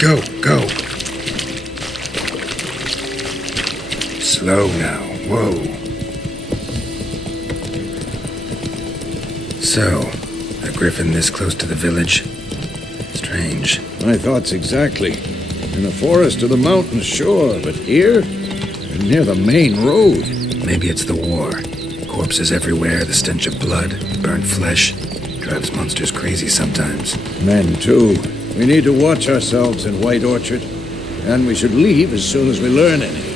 Go. Slow now. Whoa. So, a griffin this close to the village? Strange. My thoughts exactly. In the forest or the mountains, sure, but here? We're near the main road. Maybe it's the war. Corpses everywhere, the stench of blood, burnt flesh. Drives monsters crazy sometimes. Men, too. We need to watch ourselves in White Orchard. And we should leave as soon as we learn anything.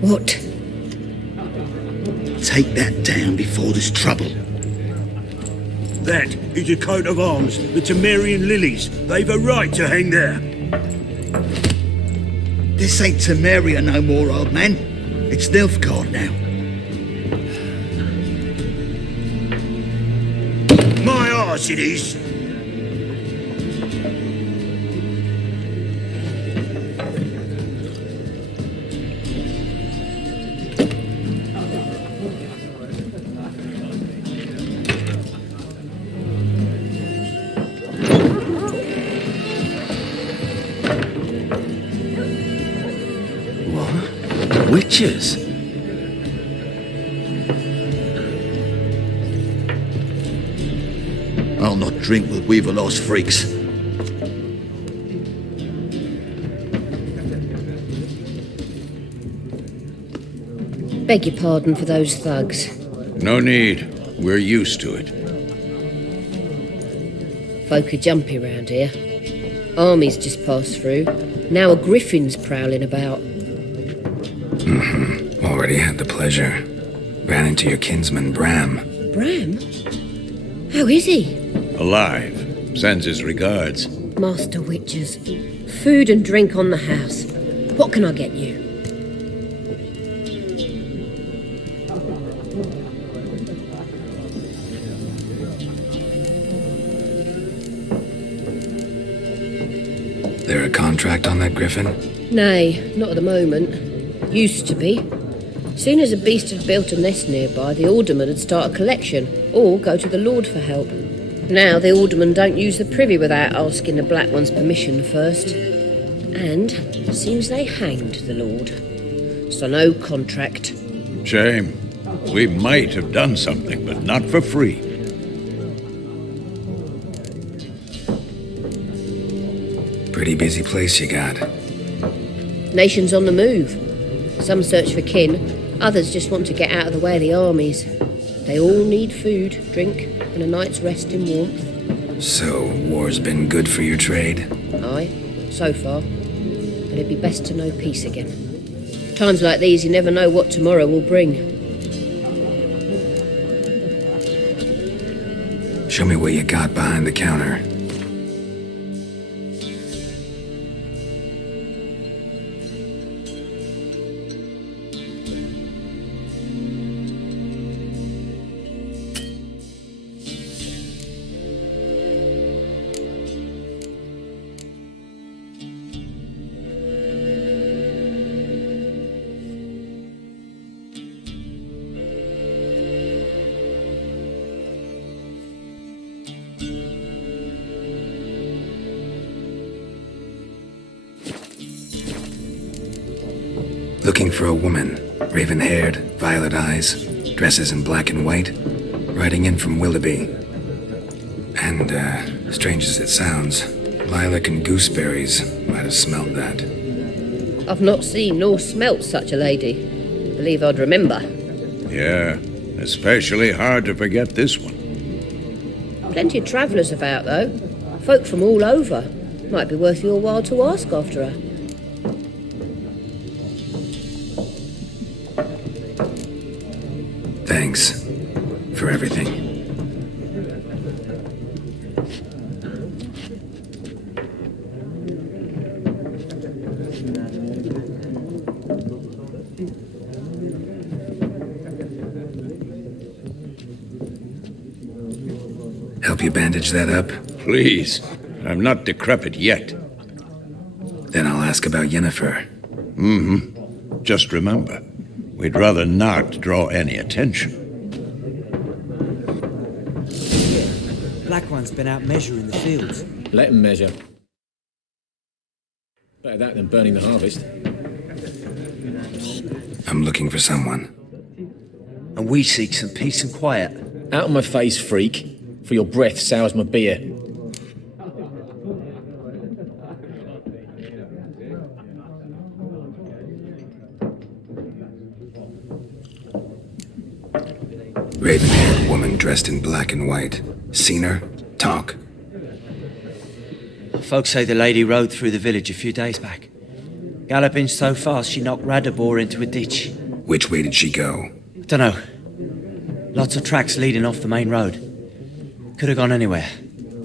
What? Take that down before there's trouble. That is a coat of arms, the Temerian lilies. They've a right to hang there. This ain't Temeria no more, old man. It's Nilfgaard now. My arse it is. Witches? I'll not drink with Weaverlost freaks. Beg your pardon for those thugs. No need. We're used to it. Folk are jumpy round here. Armies just passed through. Now a griffin's prowling about. Already had the pleasure. Ran into your kinsman, Bram. Bram? How is he? Alive. Sends his regards. Master Witchers. Food and drink on the house. What can I get you? There a contract on that griffin? Nay, not at the moment. Used to be. Soon as a beast had built a nest nearby, the alderman would start a collection, or go to the Lord for help. Now the alderman don't use the privy without asking the Black One's permission first. And seems they hanged the Lord. So no contract. Shame. We might have done something, but not for free. Pretty busy place you got. Nations on the move. Some search for kin, others just want to get out of the way of the armies. They all need food, drink, and a night's rest in warmth. So, war's been good for your trade? Aye, so far. But it'd be best to know peace again. Times like these, you never know what tomorrow will bring. Show me what you got behind the counter. Looking for a woman, raven-haired, violet eyes, dresses in black and white, riding in from Willoughby. And, strange as it sounds, lilac and gooseberries might have smelled that. I've not seen nor smelt such a lady. Believe I'd remember. Yeah, especially hard to forget this one. Plenty of travellers about, though. Folk from all over. Might be worth your while to ask after her. Thanks for everything. Help you bandage that up? Please, I'm not decrepit yet. Then I'll ask about Yennefer. Just remember, we'd rather not draw any attention. Black One's been out measuring the fields. Let him measure. Better that than burning the harvest. I'm looking for someone. And we seek some peace and quiet. Out of my face, freak, for your breath sours my beer. Raven-haired woman dressed in black and white. Seen her? Talk. Folks say the lady rode through the village a few days back. Galloping so fast she knocked Radabor into a ditch. Which way did she go? Dunno. Lots of tracks leading off the main road. Could have gone anywhere.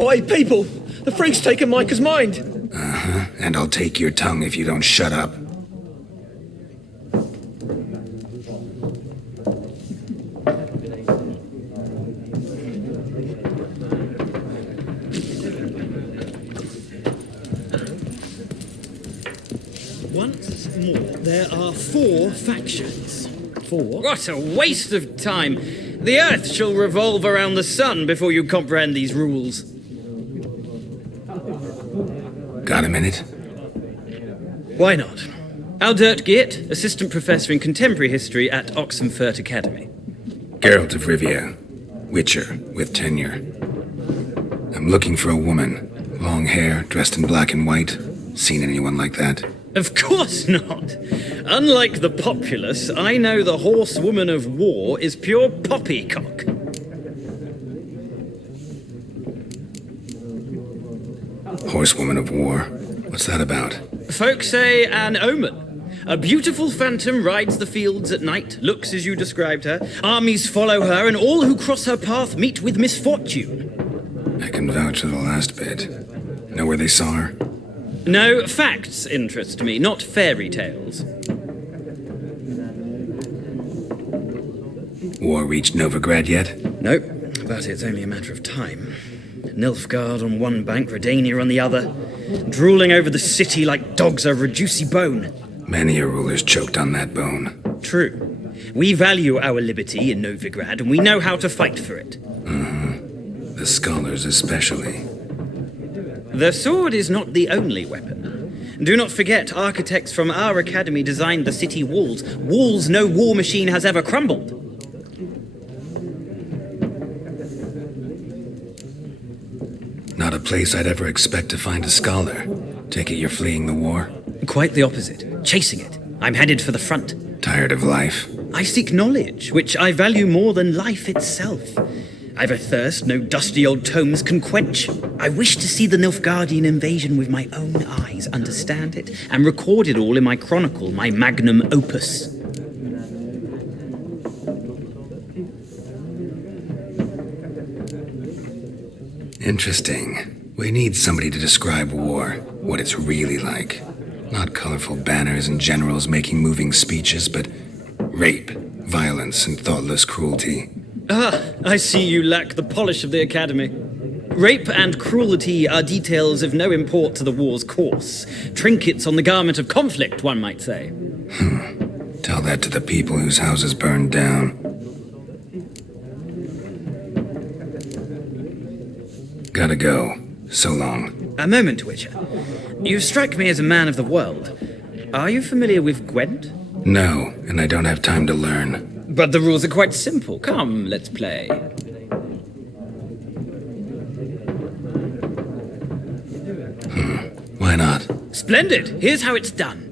Oi, people! The freak's taken Micah's mind! And I'll take your tongue if you don't shut up. Once more, there are 4 factions. 4? What a waste of time! The Earth shall revolve around the sun before you comprehend these rules. Got a minute? Why not? Aldert Geert, Assistant Professor in Contemporary History at Oxenfurt Academy. Geralt of Rivia. Witcher with tenure. I'm looking for a woman. Long hair, dressed in black and white. Seen anyone like that? Of course not! Unlike the populace, I know the horsewoman of war is pure poppycock. Horsewoman of war? What's that about? Folks say an omen. A beautiful phantom rides the fields at night, looks as you described her. Armies follow her, and all who cross her path meet with misfortune. I can vouch for the last bit. Know where they saw her? No, facts interest me, not fairy tales. War reached Novigrad yet? Nope, but it's only a matter of time. Nilfgaard on one bank, Redania on the other, drooling over the city like dogs over a juicy bone. Many a ruler's choked on that bone. True. We value our liberty in Novigrad, and we know how to fight for it. The scholars especially. The sword is not the only weapon. Do not forget, architects from our academy designed the city walls. Walls no war machine has ever crumbled. Not a place I'd ever expect to find a scholar. Take it you're fleeing the war? Quite the opposite. Chasing it. I'm headed for the front. Tired of life? I seek knowledge, which I value more than life itself. I've a thirst no dusty old tomes can quench. I wish to see the Nilfgaardian invasion with my own eyes, understand it, and record it all in my chronicle, my magnum opus. Interesting. We need somebody to describe war, what it's really like. Not colorful banners and generals making moving speeches, but rape, violence, and thoughtless cruelty. I see you lack the polish of the academy. Rape and cruelty are details of no import to the war's course. Trinkets on the garment of conflict, one might say. Tell that to the people whose houses burned down. Gotta go. So long. A moment, Witcher. You strike me as a man of the world. Are you familiar with Gwent? No, and I don't have time to learn. But the rules are quite simple. Come, let's play. Why not? Splendid! Here's how it's done.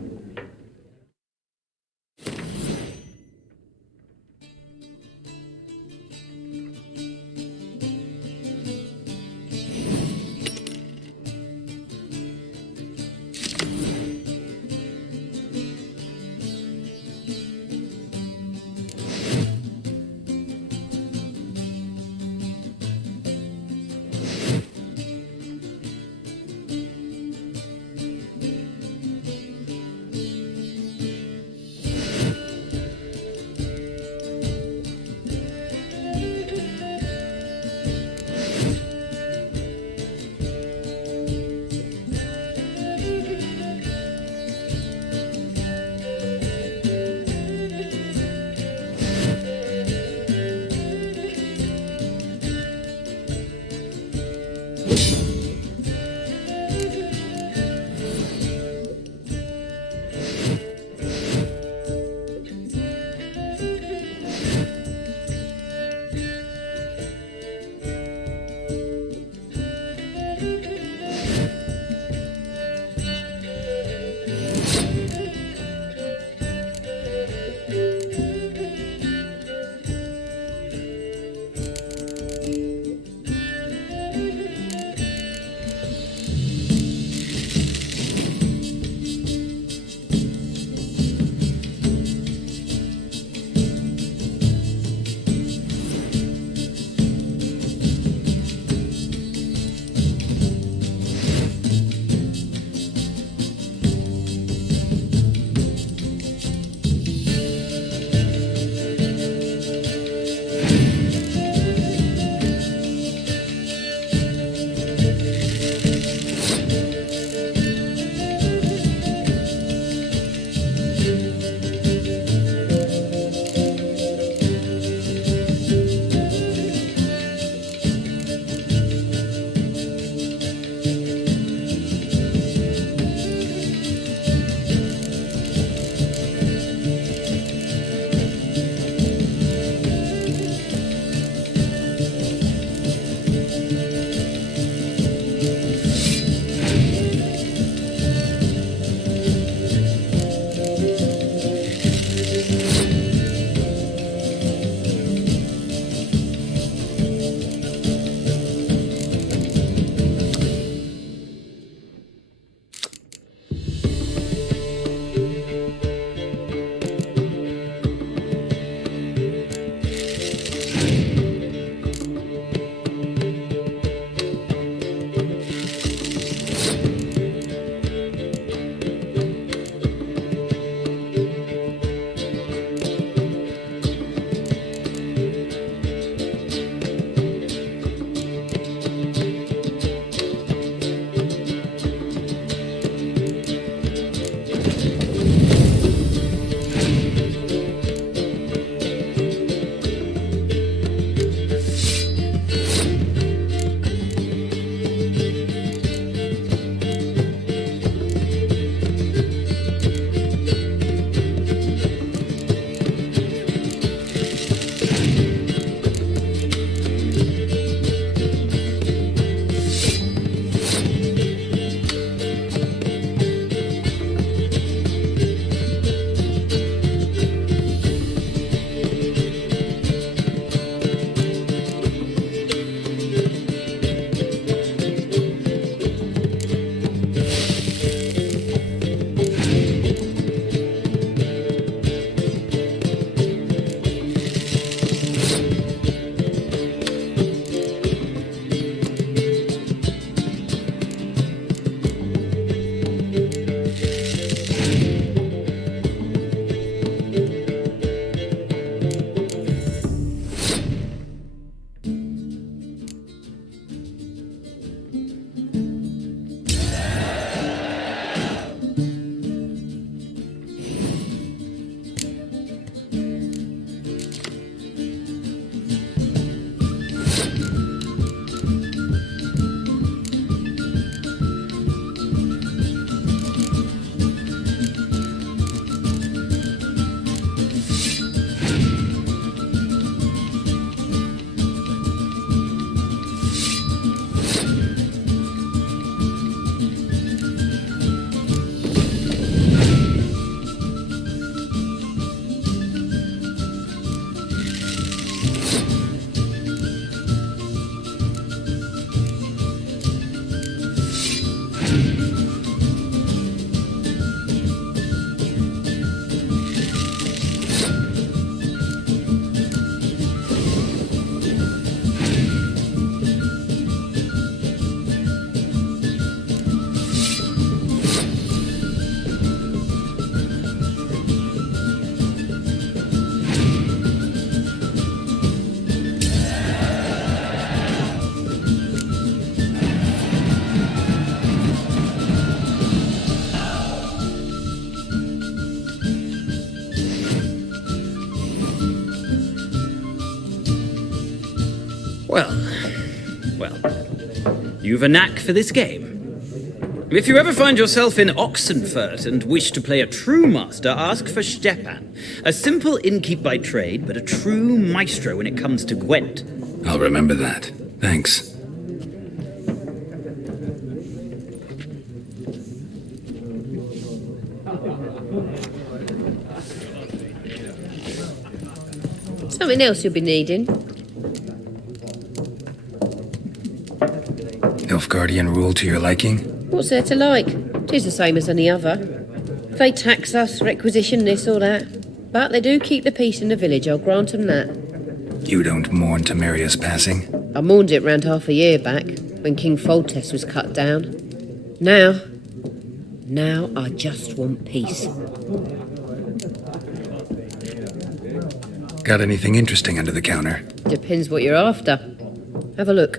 Well, you've a knack for this game. If you ever find yourself in Oxenfurt and wish to play a true master, ask for Stepan. A simple innkeep by trade, but a true maestro when it comes to Gwent. I'll remember that. Thanks. Something else you'll be needing. Nilfgaardian rule to your liking? What's there to like? 'Tis the same as any other. They tax us, requisition this or that. But they do keep the peace in the village, I'll grant 'em that. You don't mourn Temeria's passing? I mourned it round half a year back, when King Foltest was cut down. Now I just want peace. Got anything interesting under the counter? Depends what you're after. Have a look.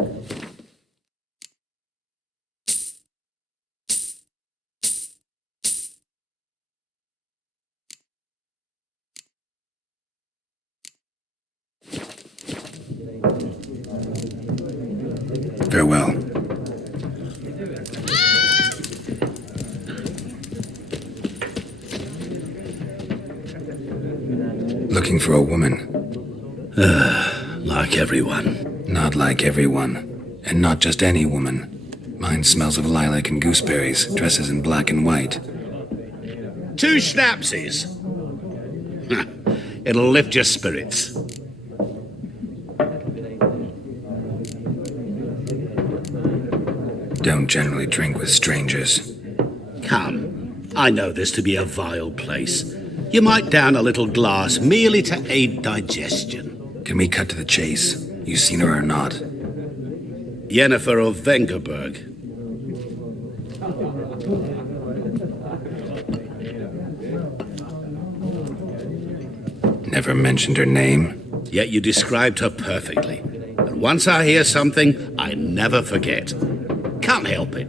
Farewell. Looking for a woman. Like everyone. Not like everyone. And not just any woman. Mine smells of lilac and gooseberries, dresses in black and white. 2 schnapsies. It'll lift your spirits. Don't generally drink with strangers. Come, I know this to be a vile place. You might down a little glass merely to aid digestion. Can we cut to the chase? You seen her or not? Yennefer of Vengerberg. Never mentioned her name? Yet you described her perfectly. And once I hear something, I never forget. Can't help it.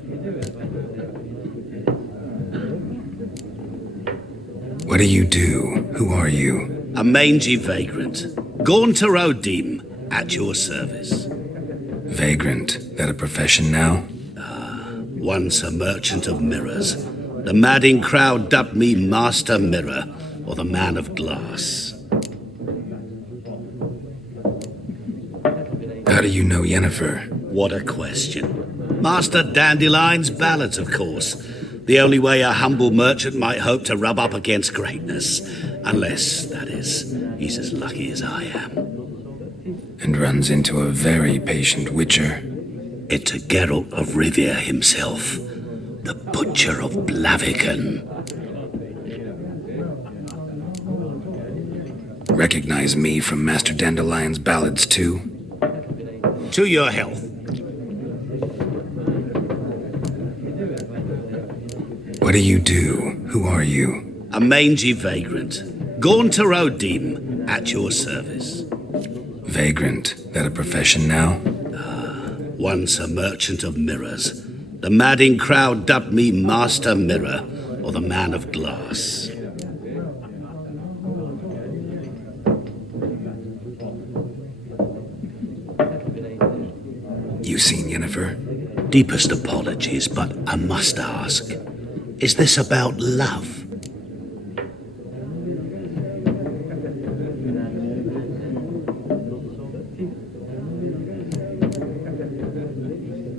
What do you do? Who are you? A mangy vagrant. Gaunter Odim, at your service. Vagrant. That a profession now? Once a merchant of mirrors. The madding crowd dubbed me Master Mirror, or the Man of Glass. How do you know Yennefer? What a question. Master Dandelion's ballads, of course. The only way a humble merchant might hope to rub up against greatness. Unless, that is, he's as lucky as I am. And runs into a very patient witcher. It's Geralt of Rivia himself. The Butcher of Blaviken. Recognize me from Master Dandelion's ballads, too? To your health. What do you do? Who are you? A mangy vagrant. Gaunter Odim, at your service. Vagrant. That a profession now? Once a merchant of mirrors. The madding crowd dubbed me Master Mirror, or the Man of Glass. You seen Yennefer? Deepest apologies, but I must ask. Is this about love?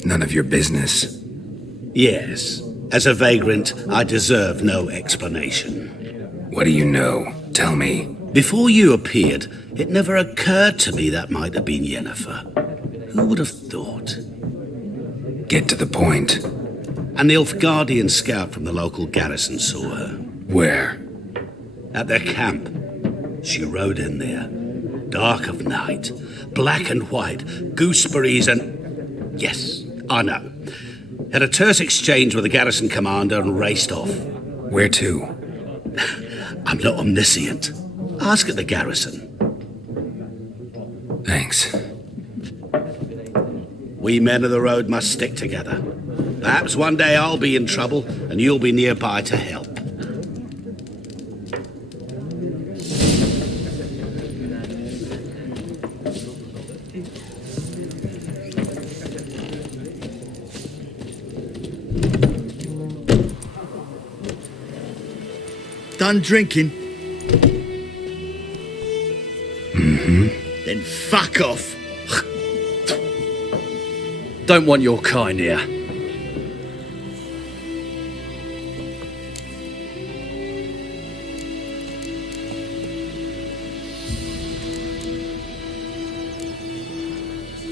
None of your business. Yes. As a vagrant, I deserve no explanation. What do you know? Tell me. Before you appeared, it never occurred to me that might have been Yennefer. Who would have thought? Get to the point. A Nilfgaardian scout from the local garrison saw her. Where? At their camp. She rode in there. Dark of night. Black and white. Gooseberries and... Yes, I know. Had a terse exchange with the garrison commander and raced off. Where to? I'm not omniscient. Ask at the garrison. Thanks. We men of the road must stick together. Perhaps one day I'll be in trouble and you'll be nearby to help. done drinking? Then fuck off. Don't want your kind here.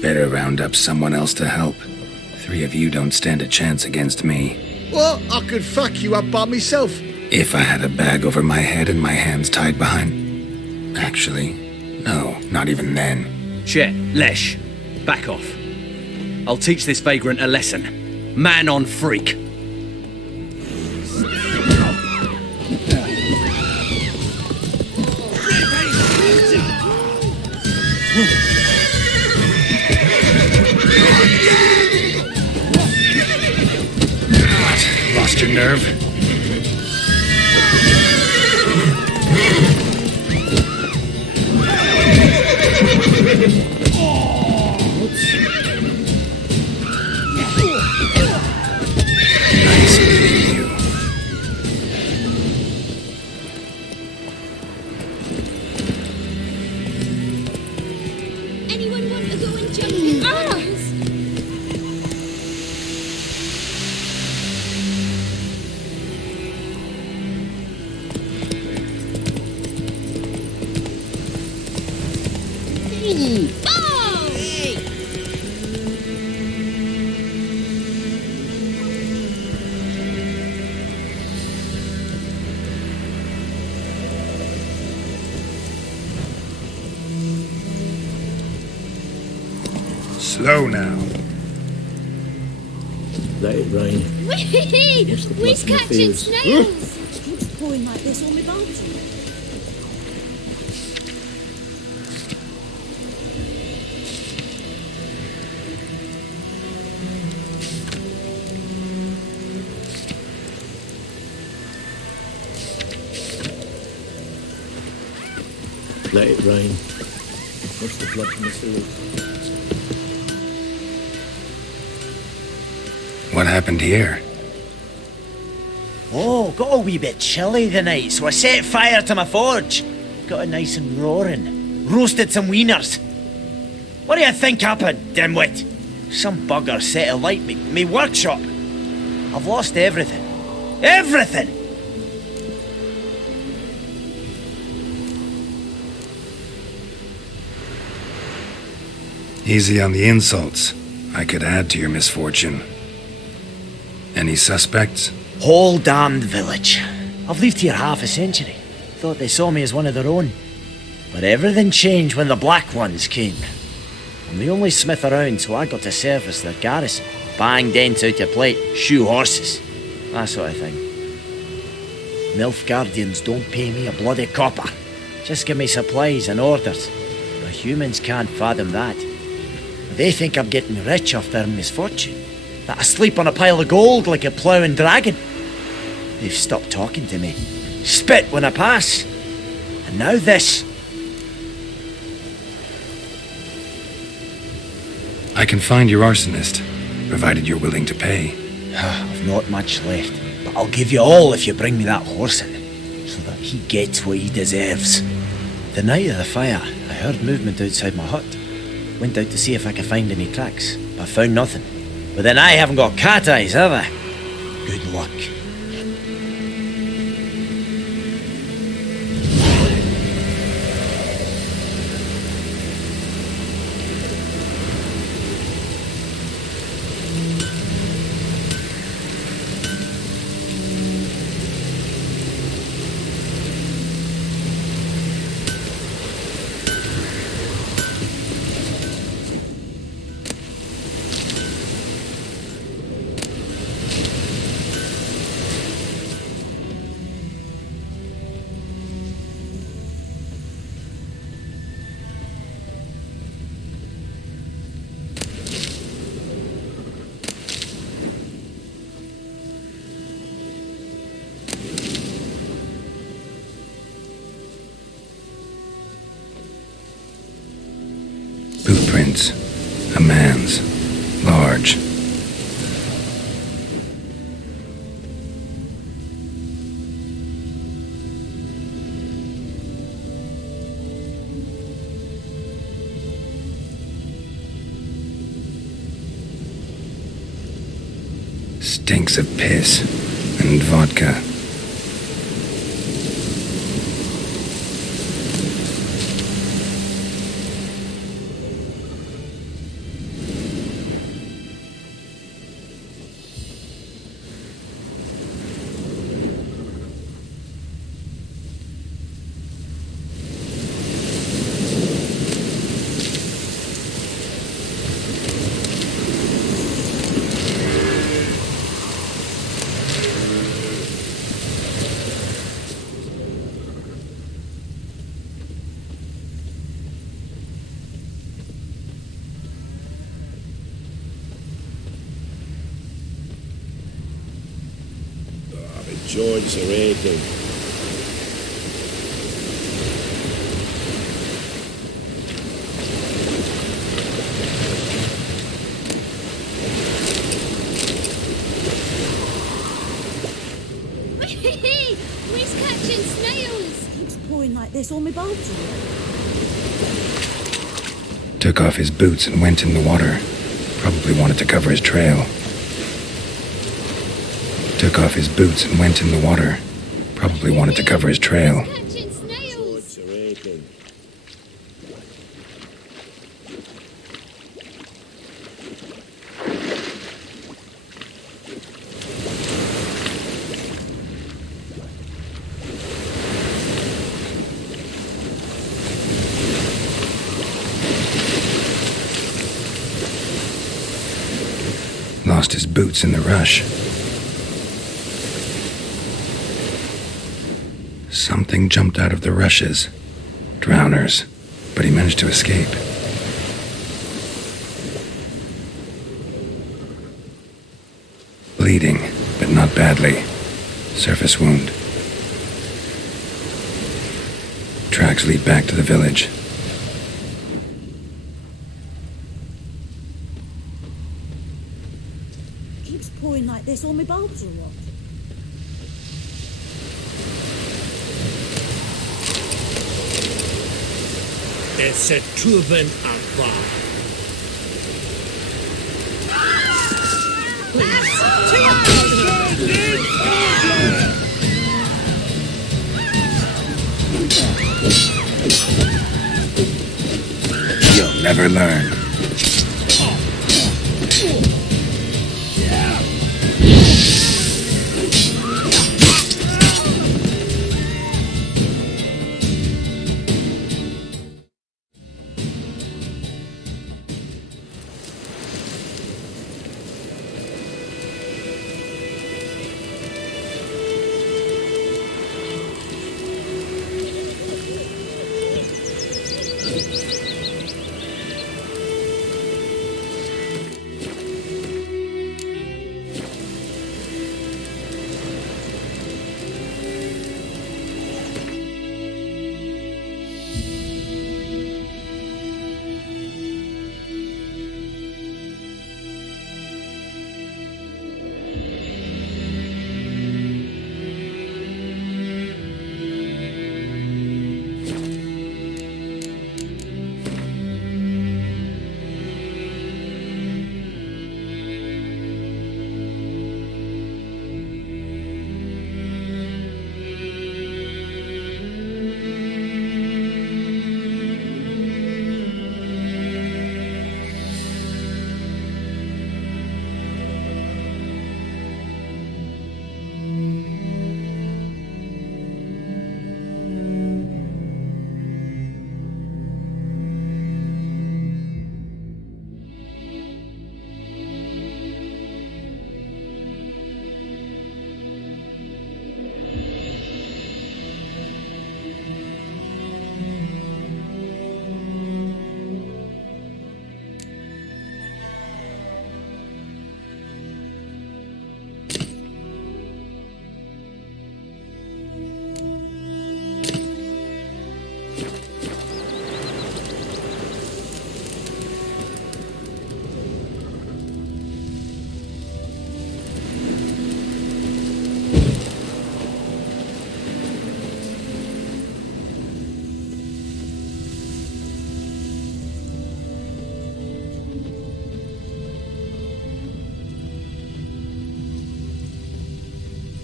Better round up someone else to help. 3 of you don't stand a chance against me. Well, I could fuck you up by myself. If I had a bag over my head and my hands tied behind... Actually, no, not even then. Shit, Lesh, back off. I'll teach this vagrant a lesson. Man on freak. What? Lost your nerve? Nice meeting you. Anyone want to go and jump in? Slow now. Let it rain. Whee! Watch the blood We's from the catching fields. snails! It's pouring like this on my bones. Let it rain. Watch the blood from the fields. What happened here? Oh, got a wee bit chilly the night, so I set fire to my forge. Got it nice and roaring. Roasted some wieners. What do you think happened, dimwit? Some bugger set alight me workshop. I've lost everything. Everything! Easy on the insults. I could add to your misfortune. Any suspects? Whole damned village. I've lived here half a century. Thought they saw me as one of their own. But everything changed when the Black Ones came. I'm the only smith around, so I got to service their garrison. Bang dents out your plate, shoe horses. That sort of thing. Nilfgaardians don't pay me a bloody copper. Just give me supplies and orders. But humans can't fathom that. They think I'm getting rich off their misfortune. That I sleep on a pile of gold like a ploughing dragon. They've stopped talking to me. Spit when I pass. And now this. I can find your arsonist, provided you're willing to pay. I've not much left, but I'll give you all if you bring me that horse in, so that he gets what he deserves. The night of the fire, I heard movement outside my hut. Went out to see if I could find any tracks, but I found nothing. But then I haven't got cat eyes, have I? Good luck. Footprints. A man's. Large. Stinks of piss and vodka. George are aching. We's catching snails. Keeps pouring like this, all my bulbs are up. Took off his boots and went in the water. Probably wanted to cover his trail. Took off his boots and went in the water. Probably wanted to cover his trail. Catching snails. George are aching. Lost his boots in the rush. Something jumped out of the rushes. Drowners. But he managed to escape. Bleeding, but not badly. Surface wound. Tracks lead back to the village. Keeps pouring like this, all my bulbs are up. It's a Truven Akbar. You'll never learn.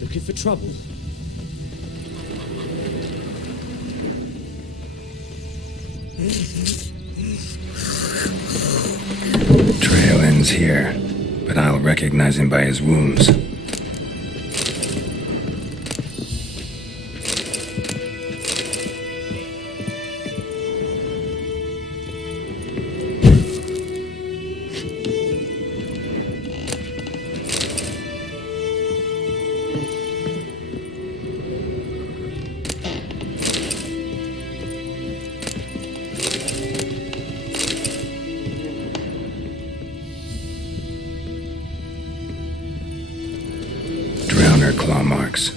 Looking for trouble? Trail ends here, but I'll recognize him by his wounds. Claw marks.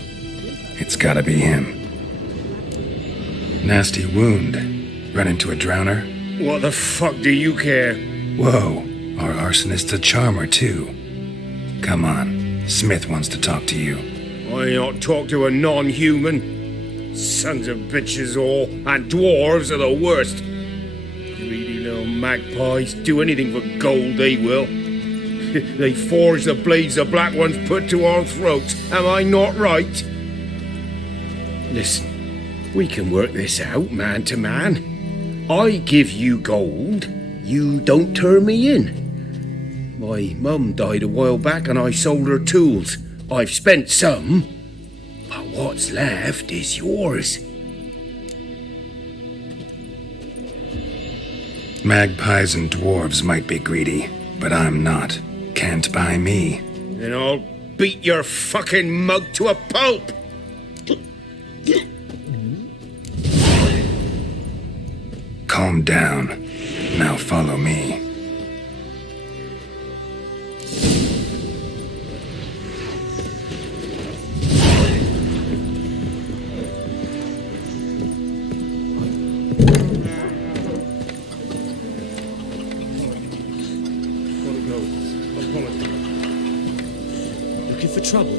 It's gotta be him. Nasty wound. Run into a drowner? What the fuck do you care? Whoa, our arsonist's a charmer too. Come on, Smith wants to talk to you. I not talk to a non-human. Sons of bitches all, and dwarves are the worst. Greedy little magpies, do anything for gold they will. They forge the blades the black ones put to our throats. Am I not right? Listen, we can work this out man to man. I give you gold, you don't turn me in. My mum died a while back and I sold her tools. I've spent some, but what's left is yours. Magpies and dwarves might be greedy, but I'm not. Can't buy me. Then I'll beat your fucking mug to a pulp! Calm down. Now follow me. Looking for trouble?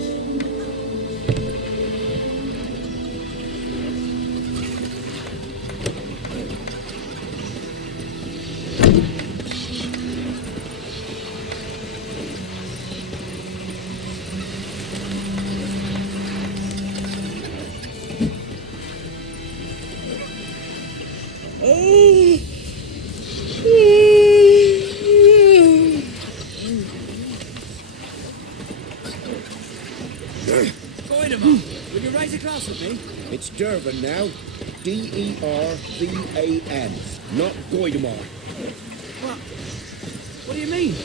It's Durban now. D-E-R-V-A-N. Not Goidemar. What do you mean?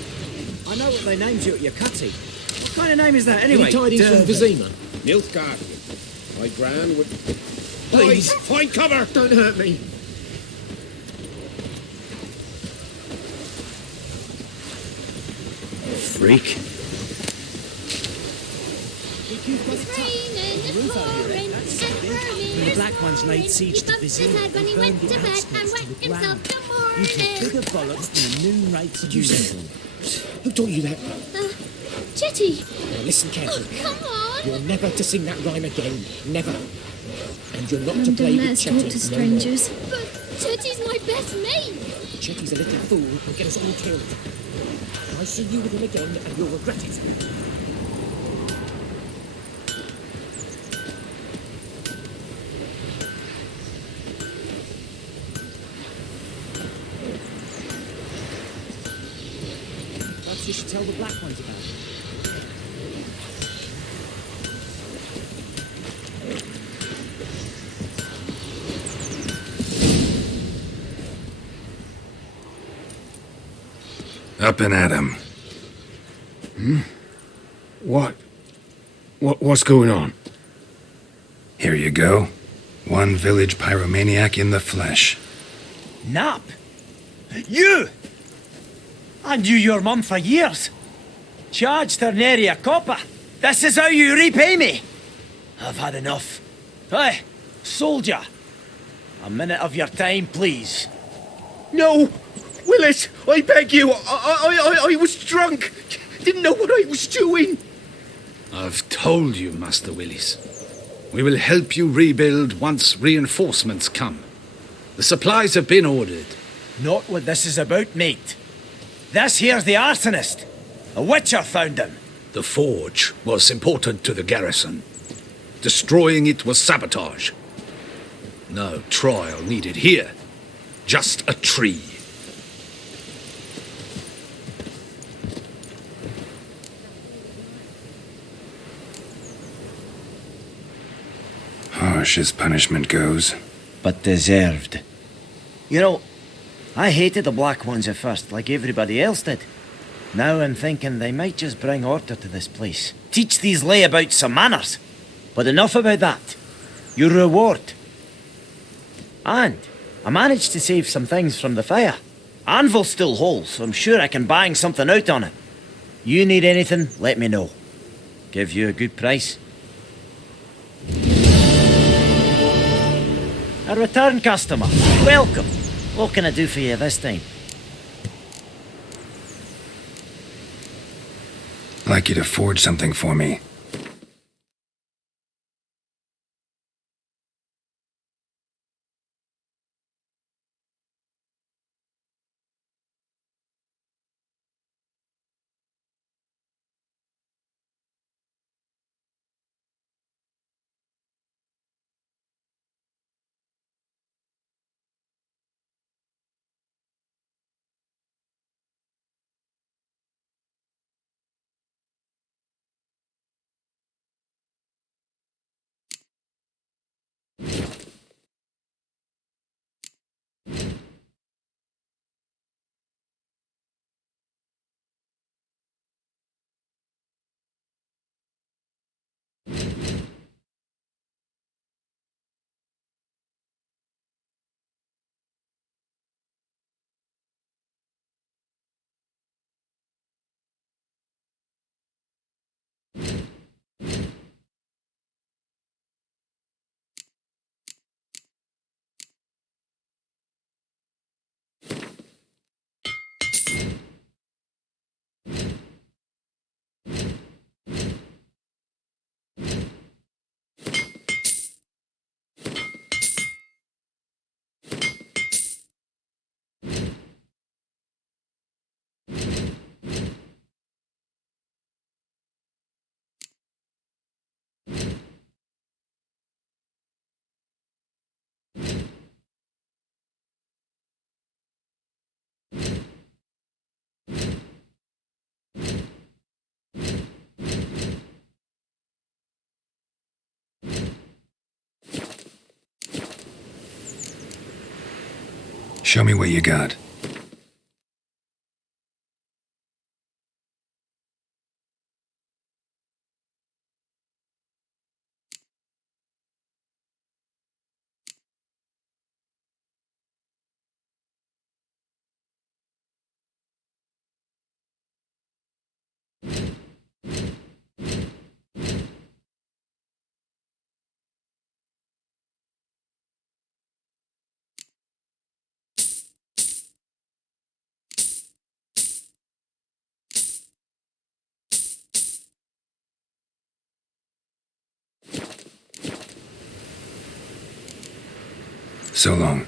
I know what they named you at your cutty. What kind of name is that anyway? Any tidings from Vizima? Nilfgaardian. My gran would... Please. Boys, find cover! Don't hurt me. Freak. When the Black Ones laid siege to Vizima and burned the outskirts to the ground, you took bigger bollocks than a noon rates uniform. Who taught you that? Jetty! Now listen carefully. Oh, come on! You're never to sing that rhyme again. Never. And you're not to London play with mares Chetty. talk to strangers. But Chetty's my best mate! Chetty's a little fool who'll get us all killed. I see you with him again and you'll regret it. Perhaps you should tell the Black Ones about it. Up and at him. What's going on? Here you go. One village pyromaniac in the flesh. Nap? You? I knew your mum for years. Charged her nary a copper. This is how you repay me. I've had enough. Hey, soldier. A minute of your time, please. No! Willis, I beg you. I was drunk. Didn't know what I was doing. I've told you, Master Willis. We will help you rebuild once reinforcements come. The supplies have been ordered. Not what this is about, mate. This here's the arsonist. A witcher found him. The forge was important to the garrison. Destroying it was sabotage. No trial needed here. Just a tree. Harsh as punishment goes. But deserved. You know, I hated the Black Ones at first, like everybody else did. Now I'm thinking they might just bring order to this place. Teach these layabouts some manners. But enough about that. Your reward. And I managed to save some things from the fire. Anvil's still whole, so I'm sure I can bang something out on it. You need anything, let me know. Give you a good price. A return customer. Welcome. What can I do for you this time? I'd like you to forge something for me. Show me what you got. So long.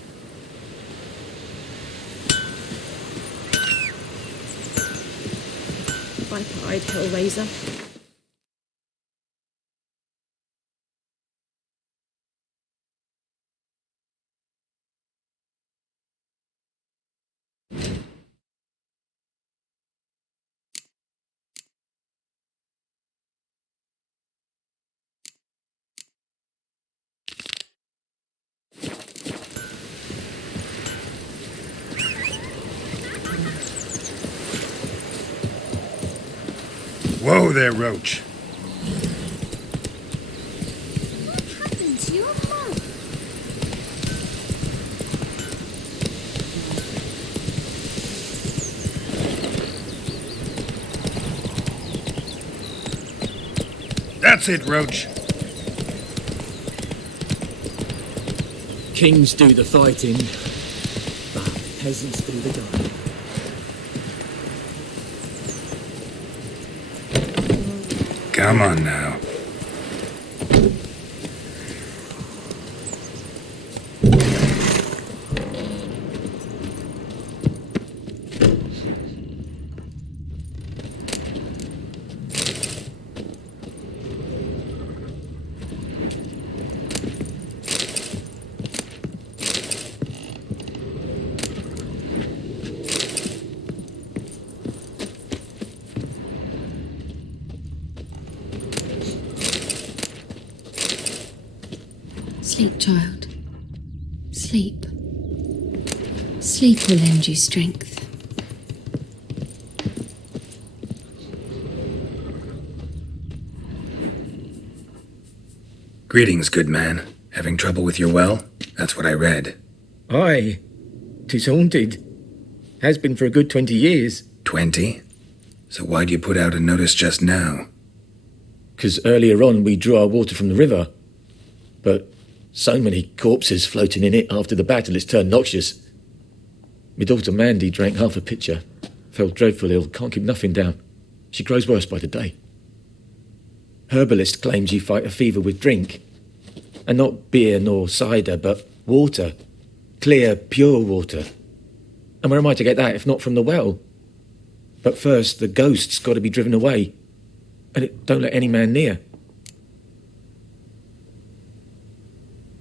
Viper-eyed Hellraiser. Whoa there, Roach. What happened to your mom? That's it, Roach. Kings do the fighting, but peasants do the guiding. Come on now. Sleep, child. Sleep. Sleep will lend you strength. Greetings, good man. Having trouble with your well? That's what I read. Aye. 'Tis haunted. Has been for a good 20 years. 20? So why'd you put out a notice just now? 'Cause earlier on we drew our water from the river. But so many corpses floating in it after the battle it's turned noxious. My daughter Mandy drank half a pitcher. Fell dreadful ill, can't keep nothing down. She grows worse by the day. Herbalist claims you fight a fever with drink. And not beer nor cider, but water. Clear, pure water. And where am I to get that if not from the well? But first, the ghost's got to be driven away. And it don't let any man near.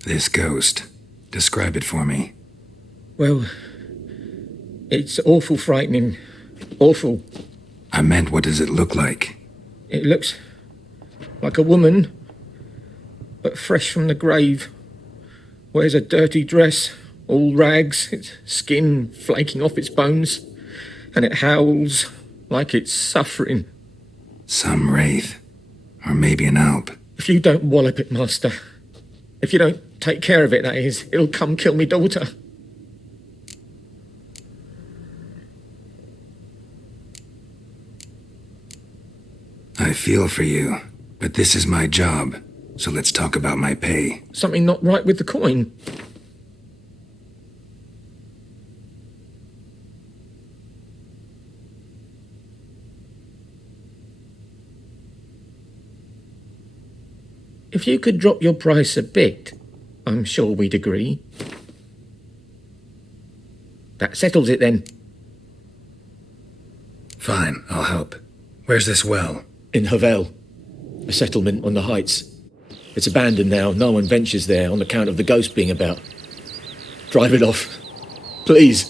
This ghost. Describe it for me. Well, it's awful frightening. Awful. I meant, what does it look like? It looks like a woman, but fresh from the grave. Wears a dirty dress, all rags, its skin flaking off its bones, and it howls like it's suffering. Some wraith. Or maybe an alp. If you don't wallop it, master, if you don't take care of it, that is, it'll come kill me daughter. I feel for you, but this is my job, so let's talk about my pay. Something not right with the coin. If you could drop your price a bit, I'm sure we'd agree. That settles it then. Fine, I'll help. Where's this well? In Havel, a settlement on the heights. It's abandoned now, no one ventures there on account of the ghost being about. Drive it off, please.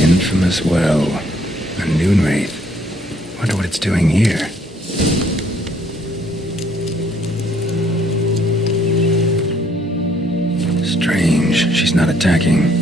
Infamous well. A noon wraith. Wonder what it's doing here. Strange, she's not attacking.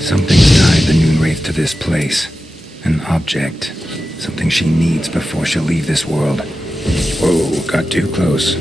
Something's tied the noon wraith to this place. An object. Something she needs before she'll leave this world. Whoa, got too close.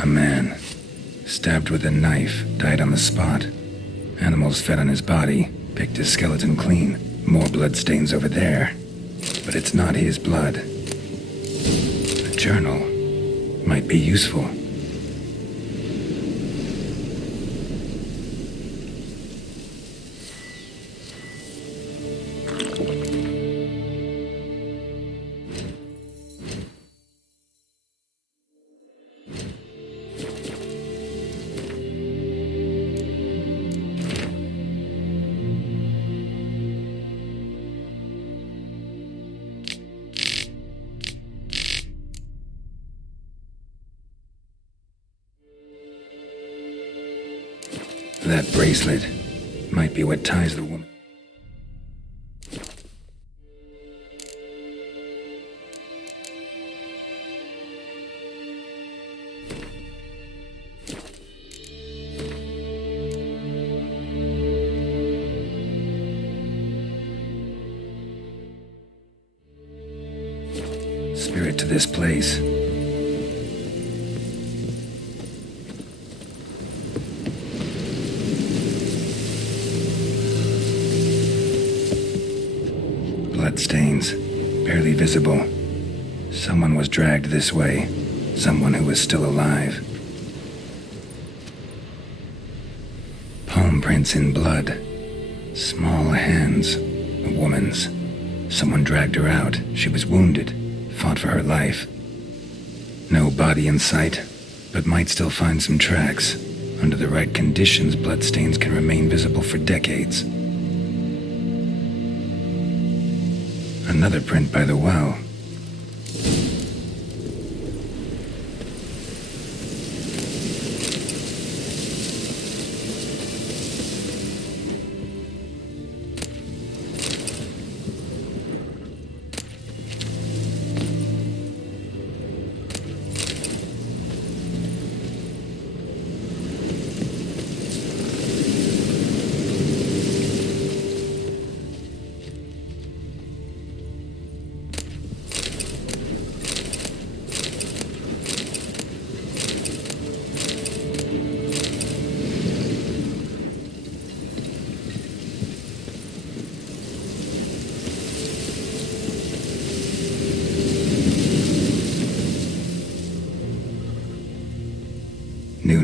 A man, stabbed with a knife, died on the spot. Animals fed on his body, picked his skeleton clean. More bloodstains over there. But it's not his blood. A journal might be useful. That bracelet might be what ties the woman. Spirit to this place. Bloodstains, barely visible. Someone was dragged this way. Someone who was still alive. Palm prints in blood. Small hands. A woman's. Someone dragged her out. She was wounded. Fought for her life. No body in sight, but might still find some tracks. Under the right conditions, bloodstains can remain visible for decades. Another print by the well.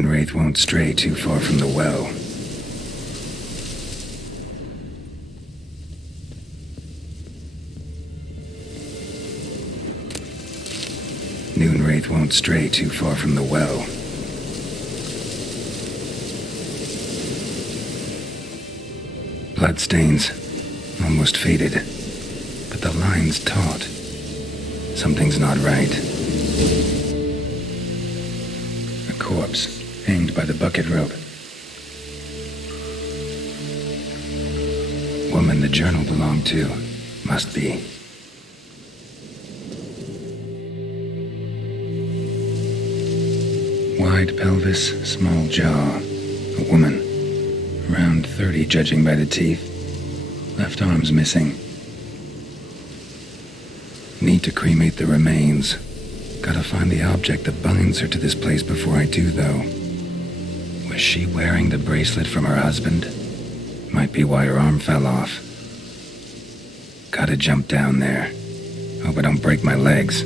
Wraith won't stray too far from the well. Wraith won't stray too far from the well. Bloodstains, almost faded, but the line's taut. Something's not right. A corpse. Hanged by the bucket rope. Woman the journal belonged to. Must be. Wide pelvis, small jaw. A woman. Around 30 judging by the teeth. Left arm's missing. Need to cremate the remains. Gotta find the object that binds her to this place before I do, though. Was she wearing the bracelet from her husband? Might be why her arm fell off. Gotta jump down there. Hope I don't break my legs.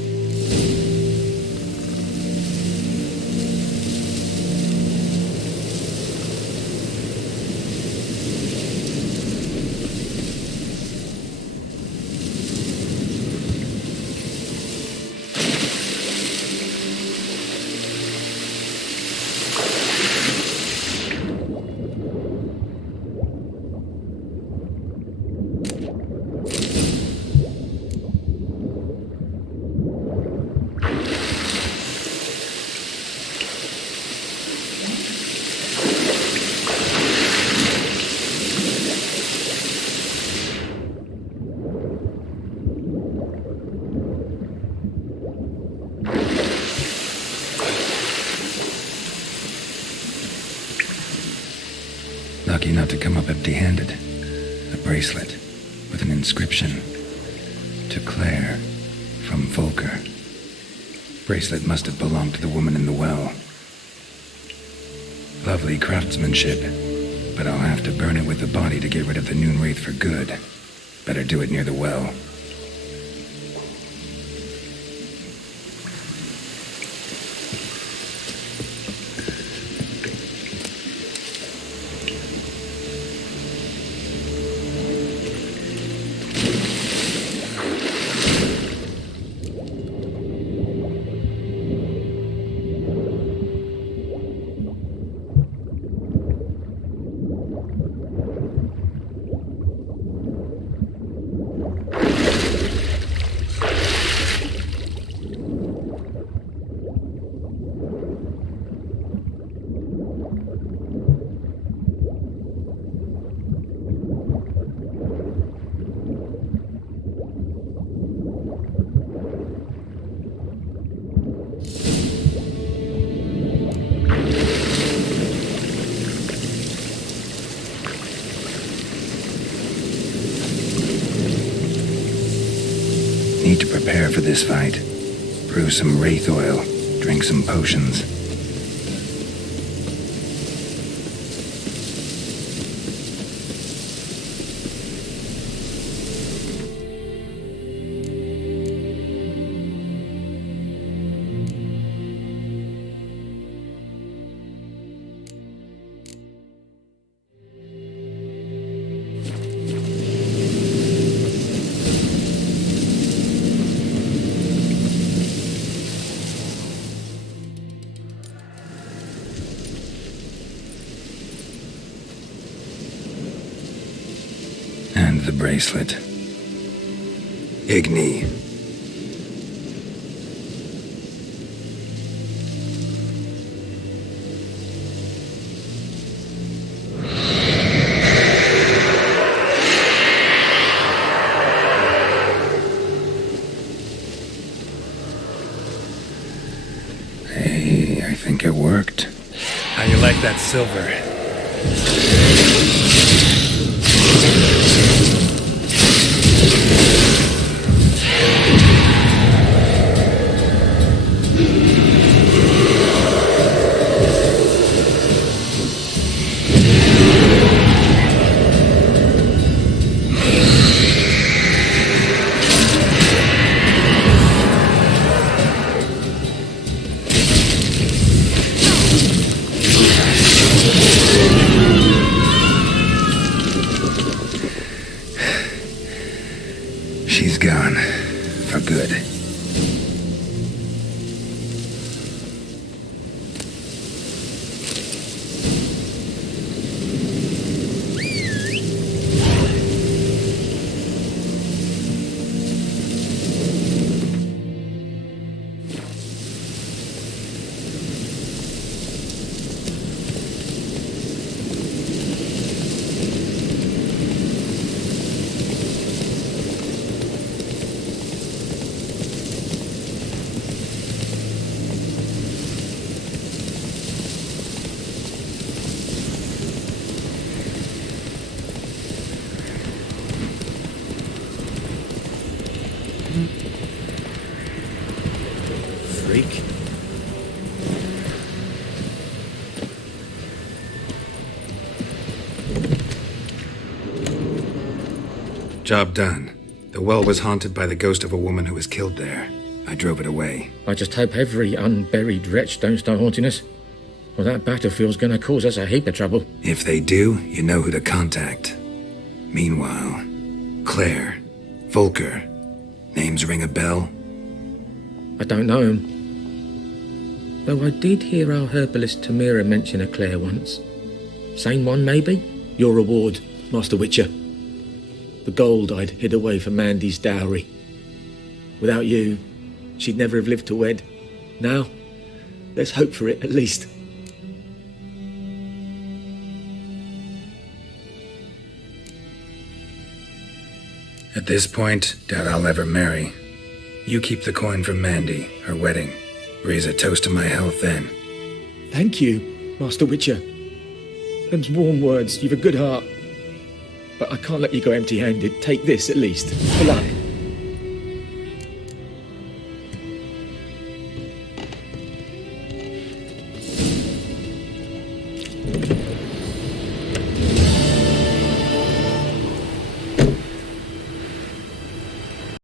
Lucky not to come up empty-handed. A bracelet with an inscription. To Claire, from Volker. Bracelet must have belonged to the woman in the well. Lovely craftsmanship, but I'll have to burn it with the body to get rid of the Noon Wraith for good. Better do it near the well. Need to prepare for this fight. Brew some wraith oil, drink some potions. And the bracelet. Igni. Hey, I think it worked. How you like that silver? She's gone. For good. Freak. Job done. The well was haunted by the ghost of a woman who was killed there. I drove it away. I just hope every unburied wretch don't start haunting us. Well, that battlefield's gonna cause us a heap of trouble. If they do, you know who to contact. Meanwhile, Claire, Volker, names ring a bell? I don't know him. Though I did hear our herbalist Tamira mention a Claire once. Same one, maybe? Your reward, Master Witcher. The gold I'd hid away for Mandy's dowry. Without you, she'd never have lived to wed. Now, let's hope for it, at least. At this point, doubt I'll ever marry. You keep the coin from Mandy, her wedding. Raise a toast to my health then. Thank you, Master Witcher. Them's warm words, you've a good heart. But I can't let you go empty-handed. Take this, at least, for luck.